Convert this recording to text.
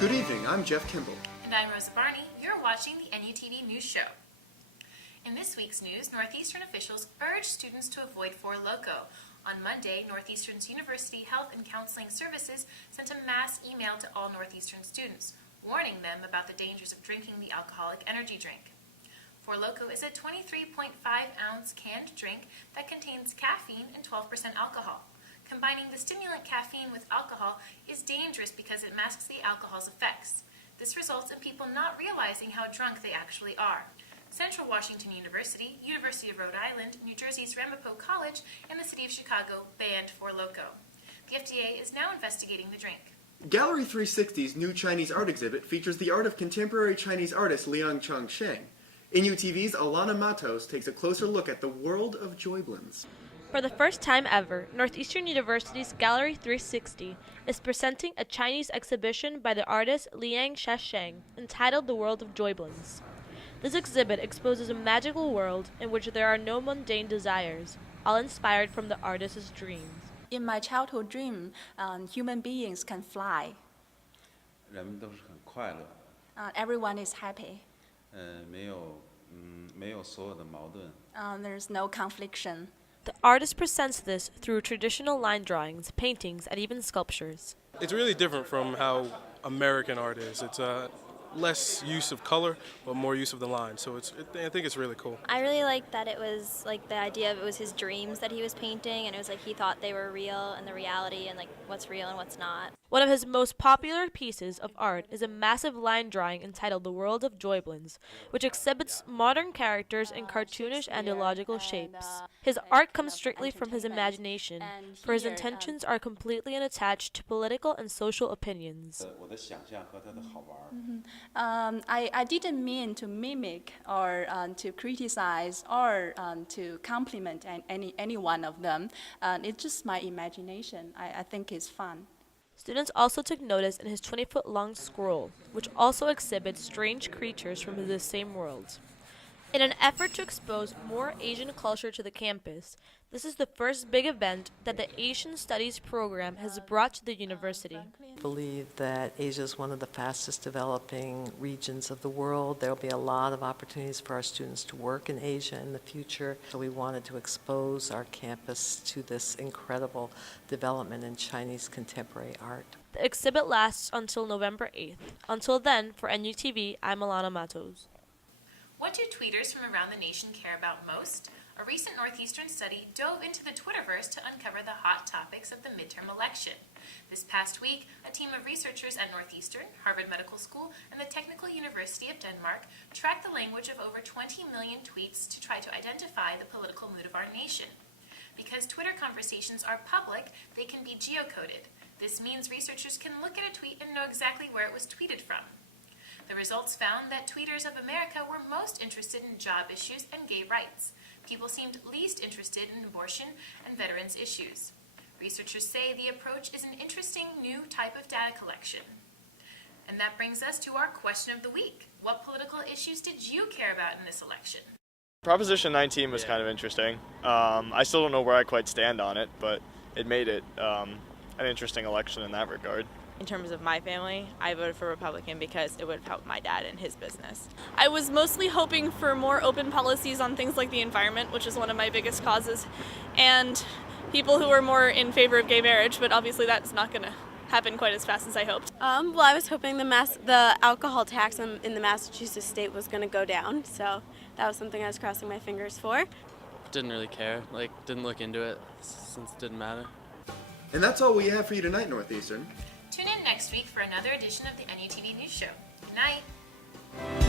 Good evening, I'm Jeff Kimball. And I'm Rosa Barney. You're watching the NUTV News Show. In this week's news, Northeastern officials urge students to avoid Four Loko. On Monday, Northeastern's University Health and Counseling Services sent a mass email to all Northeastern students, warning them about the dangers of drinking the alcoholic energy drink. Four Loko is a 23.5-ounce canned drink that contains caffeine and 12% alcohol. Combining the stimulant caffeine with alcohol is dangerous because it masks the alcohol's effects. This results in people not realizing how drunk they actually are. Central Washington University, University of Rhode Island, New Jersey's Ramapo College, and the City of Chicago banned Four Loko. The FDA is now investigating the drink. Gallery 360's new Chinese art exhibit features the art of contemporary Chinese artist Liang Changsheng. NUTV's Alana Matos takes a closer look at the world of Joyblins. For the first time ever, Northeastern University's Gallery 360 is presenting a Chinese exhibition by the artist Liang Changsheng entitled The World of Joyblins. This exhibit exposes a magical world in which there are no mundane desires, all inspired from the artist's dreams. In my childhood dream, human beings can fly. 人们都是很快乐， Everyone is happy. 没有所有的矛盾。 There's no confliction. The artist presents this through traditional line drawings, paintings, and even sculptures. It's really different from how American art is. It's less use of color, but more use of the line. So I think it's really cool. I really liked that it was like the idea of it was his dreams that he was painting, and it was like he thought they were real, and the reality, and like what's real and what's not. One of his most popular pieces of art is a massive line drawing entitled The World of Joyblins, which exhibits modern characters in cartoonish and illogical shapes. His art comes strictly from his imagination, for his intentions are completely unattached to political and social opinions. 我的想象和它的好玩。 I didn't mean to mimic or to criticize or to compliment any one of them. It's just my imagination. I think it's fun. Students also took notice in his 20-foot-long scroll, which also exhibits strange creatures from the same world. In an effort to expose more Asian culture to the campus, this is the first big event that the Asian Studies program has brought to the university. I believe that Asia is one of the fastest developing regions of the world. There will be a lot of opportunities for our students to work in Asia in the future. So we wanted to expose our campus to this incredible development in Chinese contemporary art. The exhibit lasts until November 8th. Until then, for NUTV, I'm Alana Matos. What do tweeters from around the nation care about most? A recent Northeastern study dove into the Twitterverse to uncover the hot topics of the midterm election. This past week, a team of researchers at Northeastern, Harvard Medical School, and the Technical University of Denmark tracked the language of over 20 million tweets to try to identify the political mood of our nation. Because Twitter conversations are public, they can be geocoded. This means researchers can look at a tweet and know exactly where it was tweeted from. The results found that tweeters of America were most interested in job issues and gay rights. People seemed least interested in abortion and veterans issues. Researchers say the approach is an interesting new type of data collection. And that brings us to our question of the week. What political issues did you care about in this election? Proposition 19 was kind of interesting. I still don't know where I quite stand on it, but it made it an interesting election in that regard. In terms of my family, I voted for Republican because it would help my dad and his business. I was mostly hoping for more open policies on things like the environment, which is one of my biggest causes, and people who are more in favor of gay marriage, but obviously that's not going to happen quite as fast as I hoped. Well, I was hoping the alcohol tax in the Massachusetts state was going to go down, so that was something I was crossing my fingers for. Didn't really care, didn't look into it since it didn't matter. And that's all we have for you tonight, Northeastern. Tune in next week for another edition of the NUTV News Show. Good night.